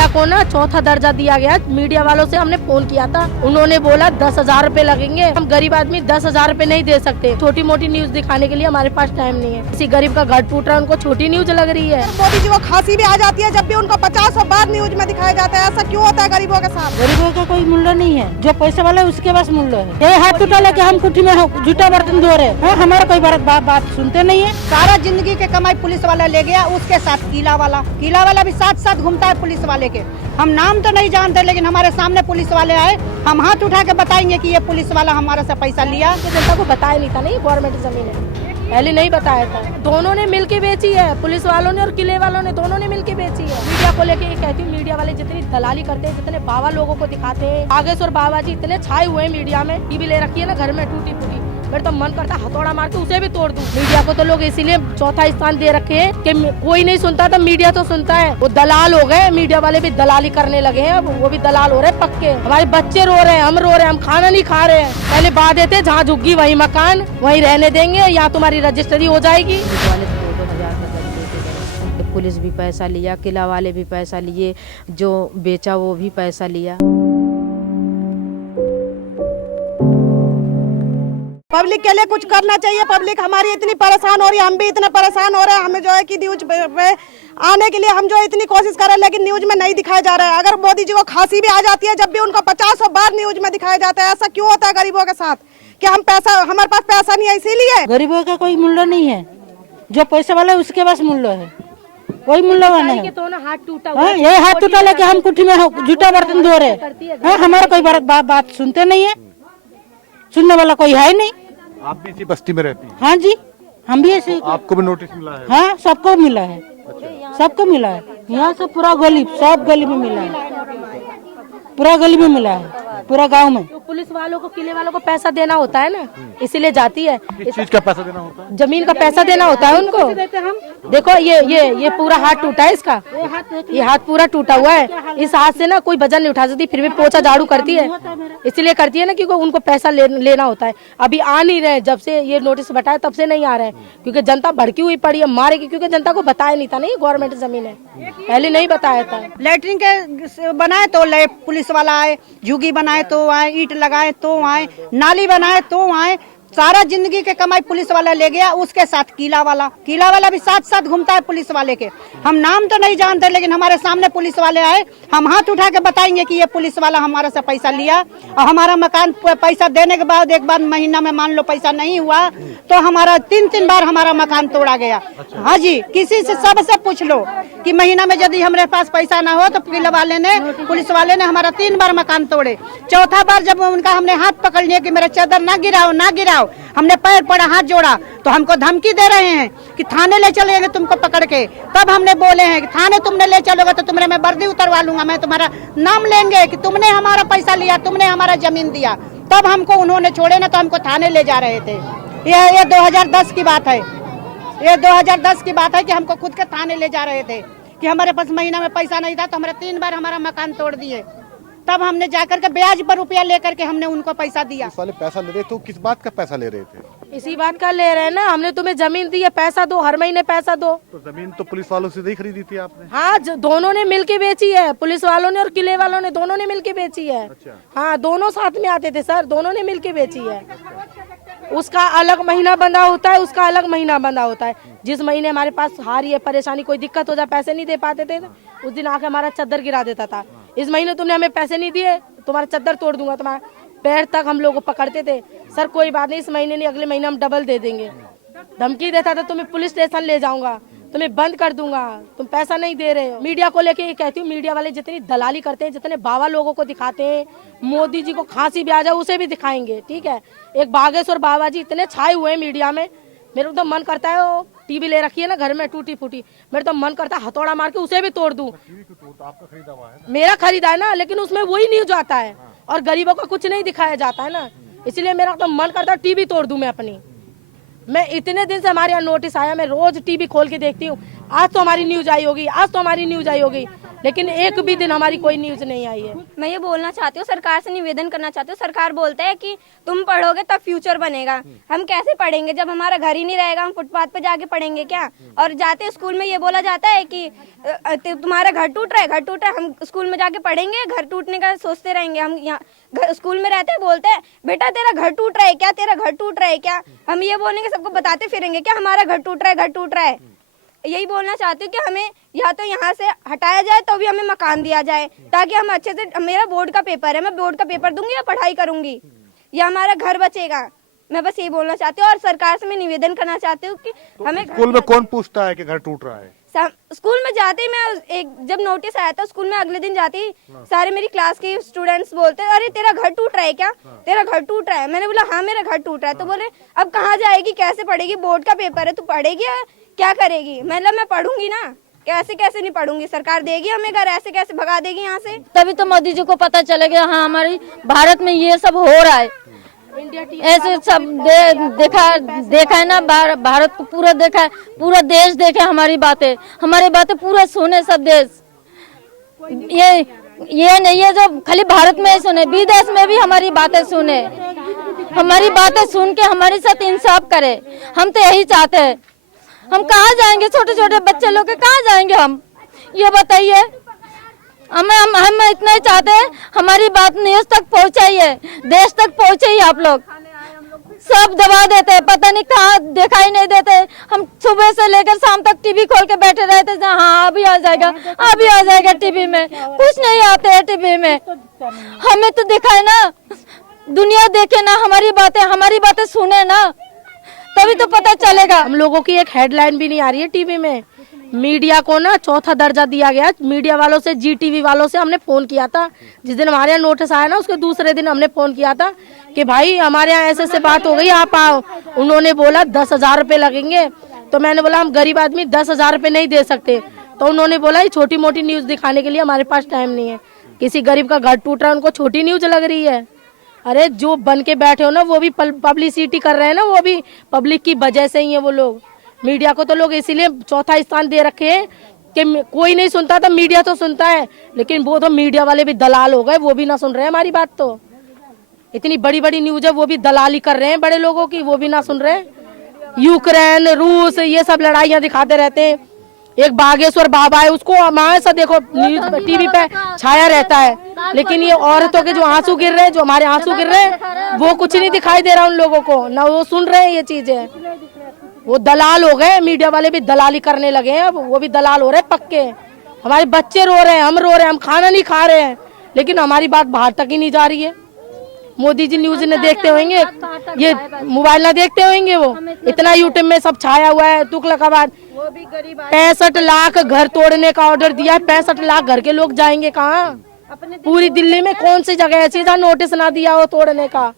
Media को ना चौथा दर्जा दिया गया। मीडिया वालों से हमने फोन किया था, उन्होंने बोला 10,000 रुपए लगेंगे। हम गरीब आदमी 10,000 रुपए नहीं दे सकते। छोटी मोटी न्यूज दिखाने के लिए हमारे पास टाइम नहीं है। किसी गरीब का घर टूट रहा है, उनको छोटी न्यूज लग रही है। मोदी जी को खांसी भी आ जाती है, जब भी उनको 50 बार न्यूज में दिखाया जाता है। ऐसा क्यों होता है गरीबों के साथ? गरीबों का कोई मूल्य नहीं है, जो पैसे वाला है उसके पास मूल्य है। ये हाथ उठा लेके हम कुटी में जूठा बर्तन धो रहे हैं, हमारा कोई बात सुनते नहीं है। सारा जिंदगी के कमाई पुलिस वाला ले गया, उसके साथ किला वाला भी साथ साथ घूमता है पुलिस वाले के। हम नाम तो नहीं जानते, लेकिन हमारे सामने पुलिस वाले आए, हम हाथ उठा के बताएंगे कि ये पुलिस वाला हमारे से पैसा लिया। जनता को बताया नहीं था, नहीं गवर्नमेंट जमीन है, पहले नहीं बताया था। दोनों ने मिलके बेची है, पुलिस वालों ने और किले वालों ने, दोनों ने मिलके बेची है। मीडिया को लेके कहती हूँ, मीडिया वाले जितनी दलाली करते हैं, जितने बाबा लोगों को दिखाते हैं, बागेश्वर बाबा जी इतने छाए हुए हैं मीडिया में। टीवी ले रखी है ना घर में टूटी फूटी, मेरे तो मन करता हथौड़ा मार के उसे भी तोड़ दूं। मीडिया को तो लोग इसीलिए चौथा स्थान दे रखे हैं कि कोई नहीं सुनता तो मीडिया तो सुनता है। वो दलाल हो गए, मीडिया वाले भी दलाली करने लगे हैं, अब वो भी दलाल हो रहे हैं पक्के। हमारे बच्चे रो रहे हैं, हम रो रहे हैं, हम खाना नहीं खा रहे हैं। पहले वादे थे जहाँ झुग्गी वही मकान, वही रहने देंगे या तुम्हारी रजिस्ट्री हो जाएगी। पुलिस भी पैसा लिया, किला वाले भी पैसा लिए, जो बेचा वो भी पैसा लिया। पब्लिक के लिए कुछ करना चाहिए। पब्लिक हमारी इतनी परेशान हो रही है, हम भी इतने परेशान हो रहे हैं। हमें जो है कि न्यूज पे आने के लिए हम जो इतनी कोशिश कर रहे हैं, लेकिन न्यूज में नहीं दिखाया जा रहा है। अगर मोदी जी को खांसी भी आ जाती है, जब भी उनको 50 बार न्यूज में दिखाया जाता है। ऐसा क्यों होता है गरीबों के साथ? कि हम पैसा, हमारे पास पैसा नहीं है इसीलिए। गरीबों का कोई मूल्य नहीं है, जो पैसे वाला है उसके पास मूल्य है, कोई मूल्यवान नहीं है। तो ना हाथ टूटा, ये हाथ उठा लेके हम कुटी में जूठा बर्तन धो रहे हैं, हमारा कोई बात सुनते नहीं है। सुनने वाला कोई है नहीं। आप भी इसी बस्ती में रहती हैं? हाँ जी, हम भी ऐसे। आपको भी नोटिस मिला है? हाँ, सबको मिला है। सबको मिला है, यहाँ से पूरा गली, सब गली में मिला है, पूरा गली में मिला है, पूरा गांव में। तो पुलिस वालों को, किले वालों को पैसा देना होता है ना, इसीलिए जाती है। किस चीज का पैसा देना होता है? जमीन का पैसा देना होता है उनको। देखो ये पूरा हाथ टूटा है इसका, ये हाथ पूरा टूटा हुआ है। इस हाथ से ना कोई वजन नहीं उठा सकती, फिर भी पोछा झाड़ू करती है, इसलिए करती है ना क्योंकि उनको पैसा लेना होता है। अभी आ नहीं रहे, जब से ये नोटिस बटाया तब से नहीं आ रहे हैं, क्योंकि जनता भड़की हुई पड़ी है, मारेगी। क्योंकि जनता को बताया नहीं था, नहीं गवर्नमेंट जमीन है, पहले नहीं बताया था। लेटरिन के बनाए तो पुलिस वाला आए, झुग्गी बनाए तो आए, ईंट लगाए तो आए, नाली बनाए तो आए। सारा जिंदगी के कमाई पुलिस वाला ले गया, उसके साथ किला वाला भी साथ साथ घूमता है पुलिस वाले के। हम नाम तो नहीं जानते, लेकिन हमारे सामने पुलिस वाले आए, हम हाथ उठा के बताएंगे कि ये पुलिस वाला हमारे से पैसा लिया। और हमारा मकान पैसा देने के बाद एक बार महीना में मान लो पैसा नहीं हुआ तो हमारा 3 बार हमारा मकान तोड़ा गया। हाँ जी, किसी से सबसे पूछ लो कि महीना में यदि हमारे पास पैसा ना हो तो किला वाले ने, पुलिस वाले ने हमारा 3 बार मकान तोड़े। चौथा बार जब उनका हमने हाथ पकड़ लिया कि मेरा चादर ना गिराओ, हमने पैर पड़ा, हाथ जोड़ा, तो हमको धमकी दे रहे हैं कि थाने ले चलेंगे तुमको पकड़ के। तब हमने बोले हैं कि थाने तुमने ले चलोगे तो तुम्हारे मैं वर्दी उतरवा लूंगा, मैं तुम्हारा नाम लेंगे कि तुमने हमारा पैसा लिया, तुमने हमारा जमीन दिया। तब हमको उन्होंने छोड़े ना, तो हमको थाने ले जा रहे थे। ये 2010 की बात है, ये 2010 की बात है कि हमको खुद के थाने ले जा रहे थे कि हमारे पास महीना में पैसा नहीं था, तो हमारे 3 बार हमारा मकान तोड़ दिए। तब हमने जाकर के ब्याज पर रुपया लेकर के हमने उनको पैसा दिया। पुलिस वाले पैसा ले रहे तो किस बात का पैसा ले रहे थे? इसी बात का ले रहे हैं ना, हमने तुम्हें जमीन दी है, पैसा दो, हर महीने पैसा दो। तो जमीन तो पुलिस वालों से नहीं खरीदी थी आपने? हाँ, दोनों ने मिलके बेची है, पुलिस वालों ने और किले वालों ने, दोनों ने मिलके बेची है। अच्छा। हाँ, दोनों साथ में आते थे सर, दोनों ने मिलके बेची है। उसका अलग महीना बंधा होता है, उसका अलग महीना बंधा होता है। जिस महीने हमारे पास हारी है, परेशानी, कोई दिक्कत हो जाए, पैसे नहीं दे पाते थे, उस दिन आके हमारा चद्दर गिरा देता था। इस महीने तुमने हमें पैसे नहीं दिए, तुम्हारा चद्दर तोड़ दूंगा, तुम्हारा पैर तक हम लोग को पकड़ते थे। सर कोई बात नहीं, इस महीने नहीं, अगले महीने हम डबल दे देंगे। धमकी देता था, तुम्हें पुलिस स्टेशन ले जाऊंगा, तुम्हें बंद कर दूंगा, तुम पैसा नहीं दे रहे हो। मीडिया को लेके ये कहती हूँ, मीडिया वाले जितनी दलाली करते हैं, जितने बाबा लोगों को दिखाते हैं, मोदी जी को खांसी भी आ जाए उसे भी दिखाएंगे, ठीक है। एक बागेश्वर बाबा जी इतने छाए हुए हैं मीडिया में, मेरे को तो मन करता है, वो टीवी ले रखी है ना घर में टूटी फूटी, मेरे तो मन करता है हथौड़ा मार के उसे भी तोड़ दूं। मेरा खरीदा है ना, लेकिन उसमें वही न्यूज आता है और गरीबों का कुछ नहीं दिखाया जाता है ना, इसलिए मेरा तो मन करता है टीवी तोड़ दूं मैं अपनी। मैं इतने दिन से हमारे यहाँ नोटिस आया, मैं रोज टीवी खोल के देखती हूँ, आज तो हमारी न्यूज आई होगी, आज तो हमारी न्यूज आई होगी। लेकिन एक भी दिन हमारी कोई न्यूज नहीं आई है। मैं ये बोलना चाहती हूँ, सरकार से निवेदन करना चाहती हूँ। सरकार बोलते है कि तुम पढ़ोगे तब फ्यूचर बनेगा। हम कैसे पढ़ेंगे जब हमारा घर ही नहीं रहेगा? हम फुटपाथ पे जाके पढ़ेंगे क्या? और जाते स्कूल में ये बोला जाता है कि तुम्हारा घर टूट रहा है, घर टूट रहा है। हम स्कूल में जाके पढ़ेंगे, घर टूटने का सोचते रहेंगे। हम यहाँ स्कूल में रहते हैं, बोलते हैं बेटा तेरा घर टूट रहा है क्या, तेरा घर टूट रहा है क्या? हम ये बोलेंगे, सबको बताते फिरेंगे क्या हमारा घर टूट रहा है, घर टूट रहा है। यही बोलना चाहती हूँ कि हमें या तो यहाँ से हटाया जाए तो भी हमें मकान दिया जाए, ताकि हम अच्छे से, मेरा बोर्ड का पेपर है, मैं बोर्ड का पेपर दूंगी या पढ़ाई करूंगी, या हमारा घर बचेगा। मैं बस यही बोलना चाहती हूँ और सरकार से मैं निवेदन करना चाहती हूँ कि हमें स्कूल में कौन पूछता है कि घर टूट रहा है? स्कूल में जाते ही मैं जब नोटिस आया था स्कूल में, अगले दिन जाते ही सारे मेरी क्लास के स्टूडेंट्स बोलते अरे तेरा घर टूट रहा है क्या, तेरा घर टूट रहा है। मैंने बोला हाँ मेरा घर टूट रहा है। तो बोले अब कहाँ जाएगी, कैसे पढ़ेगी, बोर्ड का पेपर है, तू पढ़ेगी या क्या करेगी? मतलब मैं पढ़ूंगी ना, कैसे कैसे नहीं पढ़ूंगी? सरकार देगी हमें घर, ऐसे कैसे भगा देगी यहाँ से? तभी तो मोदी जी को पता चलेगा हाँ हमारी भारत में ये सब हो रहा है। ऐसे सब देखा है ना, भारत को पूरा देखा है, पूरा देश देखे हमारी बातें पूरा सुने सब देश। ये नहीं है जो खाली भारत में ही सुने, विदेश में भी हमारी बातें सुने, हमारी बातें सुन के हमारे साथ इंसाफ करे। हम तो यही चाहते हैं। हम कहाँ जाएंगे, छोटे छोटे बच्चे लोग के कहाँ जाएंगे हम, ये बताइए। हम इतना ही चाहते हैं हमारी बात न्यूज तक पहुंचाइए, देश तक पहुंचाइए। आप लोग सब दबा देते हैं, पता नहीं कहाँ दिखाई नहीं देते। हम सुबह से लेकर शाम तक टीवी खोल के बैठे रहते हैं, हाँ अभी आ जाएगा टीवी में, कुछ नहीं आते है टीवी में। हमें तो दिखाए ना, दुनिया देखे ना, हमारी बातें सुने ना, तभी तो पता चलेगा। हम लोगों की एक हेडलाइन भी नहीं आ रही है टीवी में। मीडिया को ना चौथा दर्जा दिया गया। मीडिया वालों से, GTV वालों से हमने फोन किया था, जिस दिन हमारे यहाँ नोटिस आया ना उसके दूसरे दिन हमने फोन किया था कि भाई हमारे यहाँ ऐसे बात हो गई, आप आओ। उन्होंने बोला 10,000 रुपये लगेंगे। तो मैंने बोला हम गरीब आदमी 10,000 रुपये नहीं दे सकते। तो उन्होंने बोला ये छोटी मोटी न्यूज दिखाने के लिए हमारे पास टाइम नहीं है। किसी गरीब का घर टूट रहा है उनको छोटी न्यूज लग रही है? अरे जो बन के बैठे हो ना वो भी पब्लिसिटी कर रहे हैं ना, वो भी पब्लिक की वजह से ही है वो लोग। मीडिया को तो लोग इसीलिए चौथा स्थान दे रखे हैं कि कोई नहीं सुनता था, मीडिया तो सुनता है। लेकिन वो तो मीडिया वाले भी दलाल हो गए, वो भी ना सुन रहे हैं हमारी बात। तो इतनी बड़ी बड़ी न्यूज है वो भी दलाली कर रहे हैं बड़े लोगों की, वो भी ना सुन रहे हैं। यूक्रेन, रूस, ये सब लड़ाइयाँ दिखाते रहते हैं। एक बागेश्वर बाबा है, उसको हमारे साथ देखो न्यूज टीवी पे छाया रहता है, लेकिन ये औरतों के जो आंसू गिर रहे हैं, जो हमारे आंसू गिर रहे हैं, वो कुछ नहीं दिखाई दे रहा उन लोगों को, ना वो सुन रहे हैं ये चीजें। वो दलाल हो गए, मीडिया वाले भी दलाली करने लगे हैं, अब वो भी दलाल हो रहे हैं पक्के। हमारे बच्चे रो रहे हैं, हम रो रहे हैं, हम खाना नहीं खा रहे हैं, लेकिन हमारी बात बाहर तक ही नहीं जा रही है। मोदी जी न्यूज ने देखते होंगे, ये मोबाइल ना देखते होंगे, वो इतना यूट्यूब में सब छाया हुआ है। तुगलकाबाद 65 लाख घर तोड़ने का ऑर्डर दिया है। 65 लाख घर के लोग जाएंगे कहाँ? पूरी दिल्ली में कौन सी जगह ऐसी जहाँ नोटिस ना दिया हो तोड़ने का?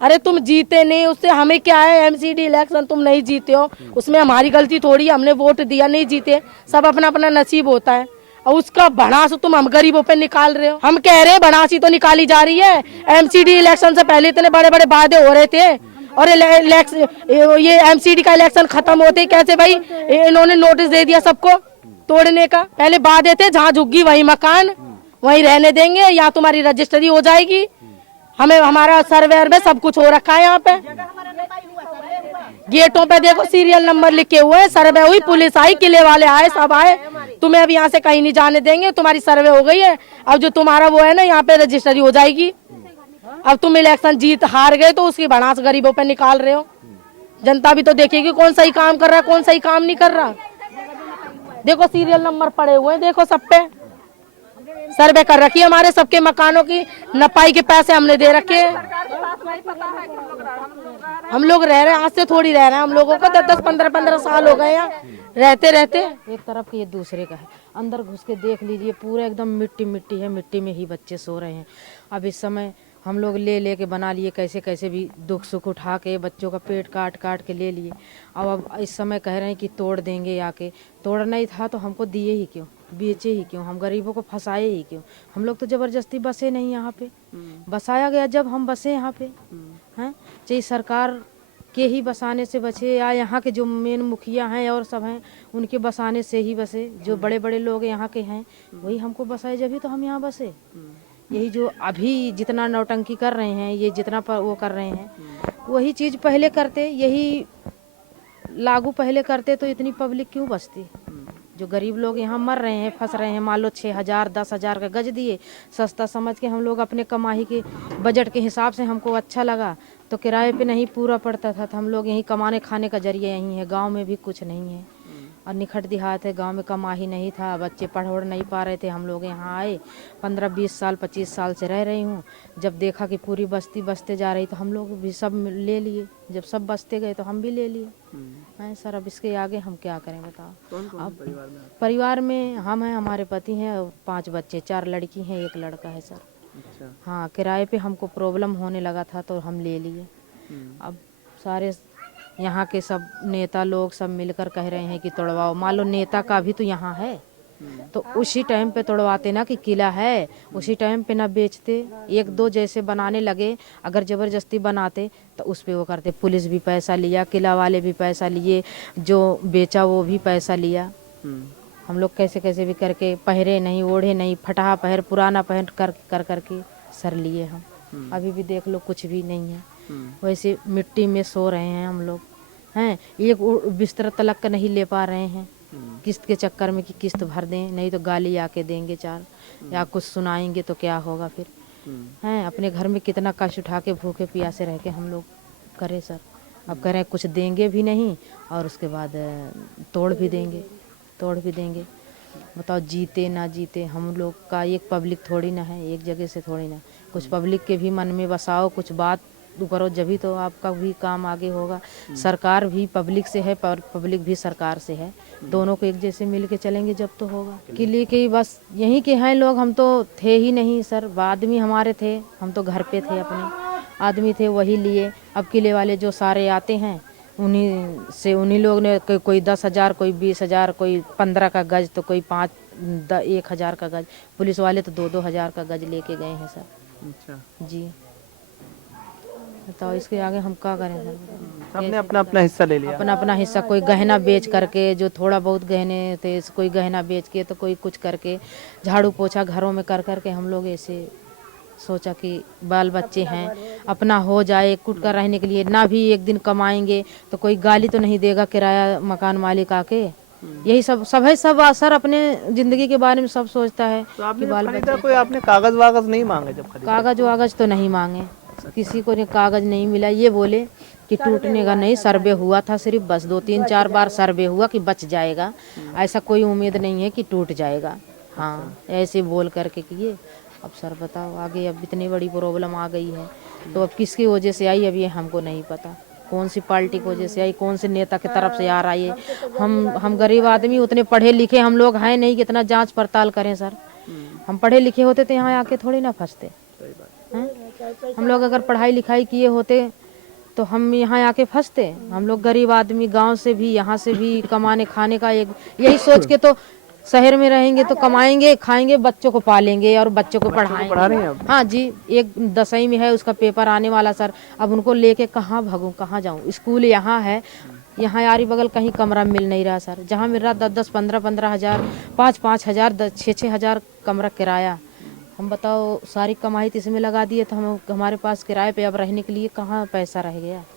अरे तुम जीते नहीं, उससे हमें क्या है? MCD इलेक्शन तुम नहीं जीते हो, उसमें हमारी गलती थोड़ी, हमने वोट दिया, नहीं जीते, सब अपना अपना नसीब होता है। और उसका भड़ास तुम हम गरीबों पे निकाल रहे हो। हम कह रहे हैं भड़ासी तो निकाली जा रही है। MCD इलेक्शन से पहले इतने बड़े बड़े वादे हो रहे थे, और ये MCD का इलेक्शन खत्म होते कैसे भाई इन्होंने नोटिस दे दिया सबको तोड़ने का? पहले वादे थे जहाँ झुग्गी वही मकान, वहीं रहने देंगे, या तुम्हारी रजिस्ट्री हो जाएगी। हमें हमारा सर्वेयर में सब कुछ हो रखा है। यहाँ पे गेटों पे देखो सीरियल नंबर लिखे हुए हैं, सर्वे हुई, पुलिस आई, किले वाले आए, सब आए। तुम्हें अब यहाँ से कहीं नहीं जाने देंगे, तुम्हारी सर्वे हो गई है। अब जो तुम्हारा वो है ना, यहाँ पे रजिस्ट्री हो जाएगी। अब तुम इलेक्शन जीत हार गए तो उसकी भड़ास गरीबों पे निकाल रहे हो। जनता भी तो देखेगी कौन सही काम कर रहा है, कौन सही काम नहीं कर रहा। देखो सीरियल नंबर पड़े हुए हैं, देखो सब पे सर्वे कर रखी है हमारे सबके मकानों की, नपाई के पैसे हमने दे रखे हैं। हम लोग रह रहे हैं, आज से थोड़ी रह रहे हैं, हम लोगों को 10-10, 15-15 साल हो गए यहाँ रहते रहते। एक तरफ के ये दूसरे का है, अंदर घुस के देख लीजिए, पूरा एकदम मिट्टी मिट्टी है, मिट्टी में ही बच्चे सो रहे हैं। अब इस समय हम लोग ले के बना लिए, कैसे कैसे भी दुख सुख उठा के बच्चों का पेट काट काट के ले लिए। अब इस समय कह रहे हैं कि तोड़ देंगे आके। तोड़ना ही था तो हमको दिए ही क्यों, बेचे ही क्यों, हम गरीबों को फंसाए ही क्यों? हम लोग तो जबरदस्ती बसे नहीं यहाँ पे, बसाया गया जब हम बसे यहाँ पे हैं। चाहिए सरकार के ही बसाने से बचे, या यहाँ के जो मेन मुखिया हैं और सब हैं उनके बसाने से ही बसे। जो बड़े बड़े लोग यहाँ के हैं वही हमको बसाए, जब भी तो हम यहाँ बसे। यही जो अभी जितना नौटंकी कर रहे हैं, ये जितना वो कर रहे हैं, वही चीज़ पहले करते, यही लागू पहले करते तो इतनी पब्लिक क्यों बसती। जो गरीब लोग यहाँ मर रहे हैं, फंस रहे हैं, मान लो 6,000 10,000 का गज दिए, सस्ता समझ के हम लोग अपने कमाई के बजट के हिसाब से हमको अच्छा लगा तो किराए पे नहीं पूरा पड़ता था, तो हम लोग यहीं कमाने खाने का जरिया यहीं है। गांव में भी कुछ नहीं है और निखट देहात है, गांव में कमा ही नहीं था, बच्चे पढ़ ओढ़ नहीं पा रहे थे। हम लोग यहाँ आए, 15-20 साल 25 साल से रह रही हूँ। जब देखा कि पूरी बस्ती बसते जा रही तो हम लोग भी सब ले लिए। जब सब बसते गए तो हम भी ले लिए हैं सर। अब इसके आगे हम क्या करें बताओ। अब परिवार में हम हैं, हमारे पति हैं और 5 बच्चे, 4 लड़की हैं, 1 लड़का है सर। हाँ, किराए पे हमको प्रॉब्लम होने लगा था तो हम ले लिए। अब सारे यहाँ के सब नेता लोग सब मिलकर कह रहे हैं कि तोड़वाओ। मान लो नेता का भी तो यहाँ है, तो उसी टाइम पे तोड़वाते ना, कि किला है उसी टाइम पे ना बेचते। 1-2 जैसे बनाने लगे, अगर जबरदस्ती बनाते तो उस पे वो करते। पुलिस भी पैसा लिया, किला वाले भी पैसा लिए, जो बेचा वो भी पैसा लिया। हम लोग कैसे कैसे भी करके पहरे नहीं, ओढ़े नहीं, फटा पहर, पुराना पहन कर करके सर लिए हम। अभी भी देख लो कुछ भी नहीं है, वैसे मिट्टी में सो रहे हैं हम लोग हैं। एक बिस्तर तलक का नहीं ले पा रहे हैं किस्त के चक्कर में, कि किस्त भर दें, नहीं तो गाली आके देंगे 4, या कुछ सुनाएंगे तो क्या होगा फिर हैं। अपने घर में कितना कष्ट उठा के भूखे प्यासे रह के हम लोग करे सर। अब कह रहे हैं कुछ देंगे भी नहीं और उसके बाद तोड़ भी देंगे। बताओ, जीते ना जीते हम लोग का एक पब्लिक थोड़ी ना है, एक जगह से थोड़ी ना। कुछ पब्लिक के भी मन में बसाओ, कुछ बात करो, जभी तो आपका भी काम आगे होगा। सरकार भी पब्लिक से है, पब्लिक भी सरकार से है, दोनों को एक जैसे मिल के चलेंगे जब तो होगा। किले के बस यहीं के हैं लोग, हम तो थे ही नहीं सर। आदमी हमारे थे, हम तो घर पे थे, अपने आदमी थे वही लिए। अब किले वाले जो सारे आते हैं उन्हीं लोग ने, कोई 10,000, कोई 20,000, कोई 15 का गज, तो कोई 1,000 का गज। पुलिस वाले तो 2-2 हज़ार का गज लेके गए हैं सर। अच्छा जी बताओ, इसके आगे हम क्या करें सर। सबने अपना अपना हिस्सा ले लिया। अपना हिस्सा, कोई गहना बेच करके, जो थोड़ा बहुत गहने थे कोई गहना बेच के, तो कोई कुछ करके, झाड़ू पोछा घरों में कर करके हम लोग ऐसे सोचा कि बाल बच्चे हैं, अपना हो जाए, कुट कर रहने के लिए। ना भी एक दिन कमाएंगे तो कोई गाली तो नहीं देगा किराया मकान मालिक आके। यही सब है, सब सर अपने जिंदगी के बारे में सब सोचता है। तो आपने खरीदा, कोई आपने कागज वागज नहीं मांगे जब खरीदा? कागज वागज तो नहीं मांगे, किसी को ने कागज नहीं मिला। ये बोले कि टूटने का नहीं, सर्वे हुआ था सिर्फ, बस 2-3-4 बार सर्वे हुआ कि बच जाएगा, ऐसा कोई उम्मीद नहीं है कि टूट जाएगा। हाँ, ऐसे बोल करके किए। अब सर बताओ आगे, अब इतनी बड़ी प्रॉब्लम आ गई है तो अब किसकी वजह से आई, अब ये हमको नहीं पता। कौन सी पार्टी की वजह से आई, कौन से नेता की तरफ से आ रहा है ये। हम गरीब आदमी, उतने पढ़े लिखे हम लोग हैं नहीं, कितना जांच पड़ताल करें सर। हम पढ़े लिखे होते तो यहाँ आके थोड़ी ना फंसते हैं। हम लोग अगर पढ़ाई लिखाई किए होते तो हम यहाँ आके फंसते। हम लोग गरीब आदमी, गांव से भी यहाँ से भी कमाने खाने का एक यही सोच के तो शहर में रहेंगे, तो कमाएंगे खाएंगे, बच्चों को पालेंगे और बच्चों को पढ़ाएंगे। पढ़ा रही हैं आप? हाँ जी, एक 10वीं में है, उसका पेपर आने वाला सर। अब उनको लेके कहाँ भागूं, कहाँ जाऊं। स्कूल यहाँ है, यहाँ यारी बगल कहीं कमरा मिल नहीं रहा सर। जहाँ मिल रहा 10-10, 15-15 हज़ार, 5-5 हज़ार, 6-6 हज़ार कमरा किराया। हम बताओ, सारी कमाई तो इसमें लगा दिए तो हम हमारे पास किराए पे अब रहने के लिए कहाँ पैसा रह गया।